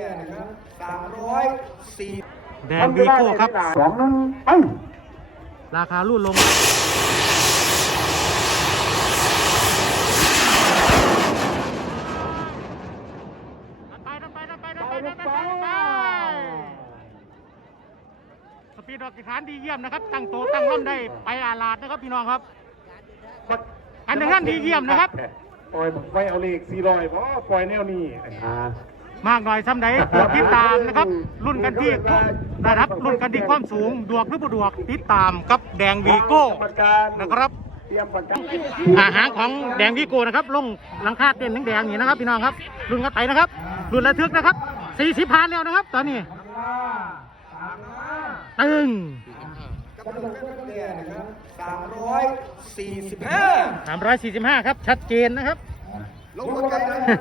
เนี่ยนะครับสามร้อยสี่แดงวีโก้ครับ สองนั้นไปราคาลู่ลง ไปไปไปไปไปไปไปสปีดออกกิจานดีเยี่ยมนะครับ ตั้งโตตั้งร่ำได้ไปอาลาดนะครับพี่น้องครับอันนั้นดีเยี่ยมนะครับ ปล่อยผมไปเอาเลขสี่ร้อยเพราะปล่อยแนวนี้อ่า มากหน่อยซ้ำใดโปรดติดตามนะครับ รุ่นกันที่ระดับรุ่นกันที่ความสูง ดวกหรือบ่ดวกติดตามกับแดงวีโก้ประการนะครับเตรียมประกันอาหารของแดงวีโก้นะครับลงหลังคาเต็นท์แดงๆนี่นะครับพี่น้องครับ รุ่นกระไตนะครับ รุ่นระทึกนะครับ40พันแล้วนะครับ ตอนนี้ตึงกำลังเป็นแดงนะครับสามร้อยสี่สิบห้า345ครับ ชัดเจนนะครับลงมาไกลนะ